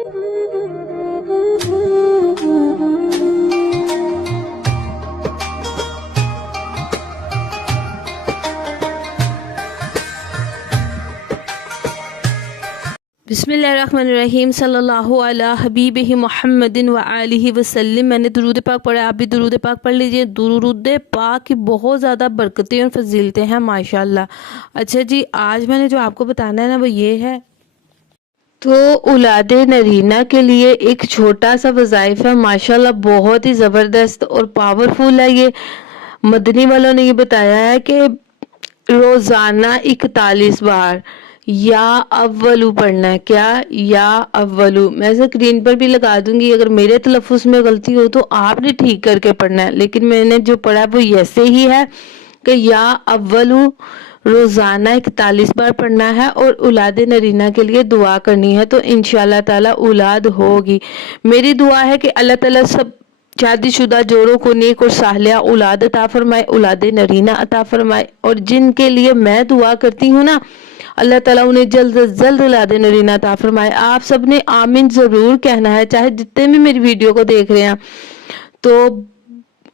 बिस्मिल्लाहिर्रहमानिर्रहीम सल्लल्लाहु अला हबीबिही मुहम्मदिन व आलिहि वसल्लम। मैंने दुरूद पाक पढ़ा, आप भी दुरूद पाक पढ़ लीजिए। दुरूद पाक की बहुत ज़्यादा बरकतें और फजीलतें हैं माशाल्लाह। अच्छा जी, आज मैंने जो आपको बताना है ना वो ये है, तो औलाद नरीना के लिए एक छोटा सा वज़ाइफ है माशाल्लाह, बहुत ही ज़बरदस्त और पावरफुल है। ये मदनी वालों ने ये बताया है कि रोज़ाना 41 बार या अव्वलू पढ़ना है। क्या? या अव्वलू। मैं स्क्रीन पर भी लगा दूंगी, अगर मेरे तलफ़ुज़ में गलती हो तो आपने ठीक करके पढ़ना है, लेकिन मैंने जो पढ़ा वो ऐसे ही है कि या अव्वलू रोज़ाना 41 बार पढ़ना है और औलाद नरीना के लिए दुआ करनी है, तो इंशाअल्लाह ताला औलाद होगी। मेरी दुआ है कि अल्लाह ताला सब शादीशुदा जोड़ों को नेक और सालिया औलाद अता फरमाए, औलाद नरीना अता फरमाए। और जिनके लिए मैं दुआ करती हूँ ना, अल्लाह ताला उन्हें जल्द से जल्द औलाद नरीना अता फरमाए। आप सब ने आमीन ज़रूर कहना है, चाहे जितने भी मेरी वीडियो को देख रहे हैं तो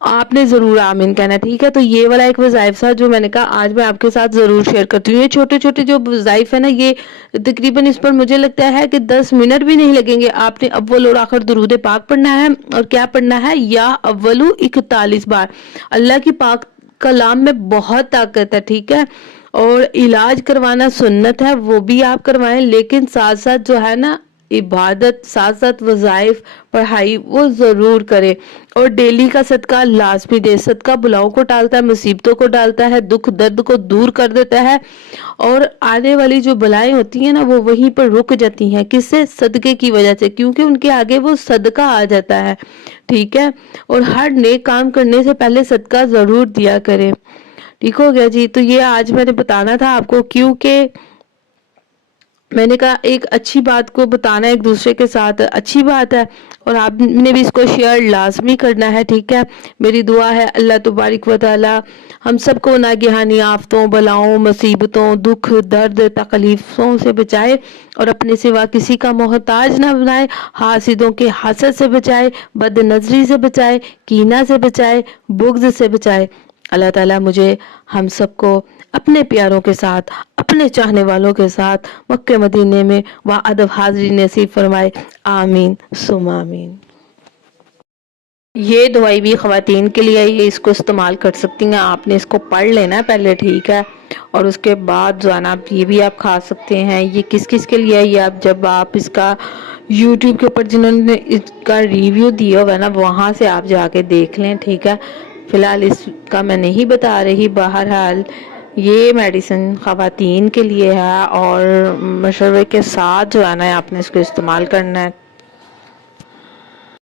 आपने ज़रूर आमीन कहना है, ठीक है। तो ये वाला एक वज़ाइफ था जो मैंने कहा आज मैं आपके साथ ज़रूर शेयर करती हूँ। ये छोटे छोटे जो वज़ाइफ है ना, ये तकरीबन इस पर मुझे लगता है कि 10 मिनट भी नहीं लगेंगे। आपने अव्वल और आखिर दुरूद पाक पढ़ना है, और क्या पढ़ना है? या अव्वलू 41 बार। अल्लाह की पाक कलाम में बहुत ताकत है, ठीक है। और इलाज करवाना सुन्नत है, वो भी आप करवाएं, लेकिन साथ साथ जो है ना इबादत, साथ साथ वज़ाइफ, पढ़ाई वो ज़रूर करें। और डेली का सदका लाजमी दे। सदका बुलाओं को टालता है, मुसीबतों को डालता है, दुख दर्द को दूर कर देता है, और आने वाली जो बलाएं होती हैं ना वो वहीं पर रुक जाती हैं। किससे? सदके की वजह से, क्योंकि उनके आगे वो सदका आ जाता है, ठीक है। और हर नेक काम करने से पहले सदका ज़रूर दिया करें, ठीक हो गया जी। तो ये आज मैंने बताना था आपको, क्योंकि मैंने कहा एक अच्छी बात को बताना एक दूसरे के साथ अच्छी बात है, और आपने भी इसको शेयर लाजमी करना है, ठीक है। मेरी दुआ है अल्लाह तबारक व तआला हम सबको नागहानी आफतों, बलाओं, मुसीबतों, दुख दर्द तकलीफ़ों से बचाए, और अपने सिवा किसी का मोहताज ना बनाए, हासिदों के हसद से बचाए, बद नज़री से बचाए, कीना से बचाए, बुग़्ज़ से बचाए। अल्लाह ताला मुझे हम सबको अपने प्यारों के साथ, अपने चाहने वालों के साथ मक्के मदीने में अदब हाज़री नसीब फरमाए। आमीन सुम आमीन। ये दवाई भी ख़वातीन के लिए, ये इसको इस्तेमाल कर सकती हैं। आपने इसको पढ़ लेना पहले, ठीक है, और उसके बाद जो है ना ये भी आप खा सकते हैं। ये किस किस के लिए है, ये आप जब आप इसका यूट्यूब के ऊपर जिन्होंने इसका रिव्यू दिया हुआ है ना, वहाँ से आप जाके देख लें, ठीक है। फ़िलहाल इसका मैं नहीं बता रही। बहरहाल ये मेडिसिन ख़वातीन के लिए है, और मशवरे के साथ जो है ना आपने इसको इस्तेमाल करना है।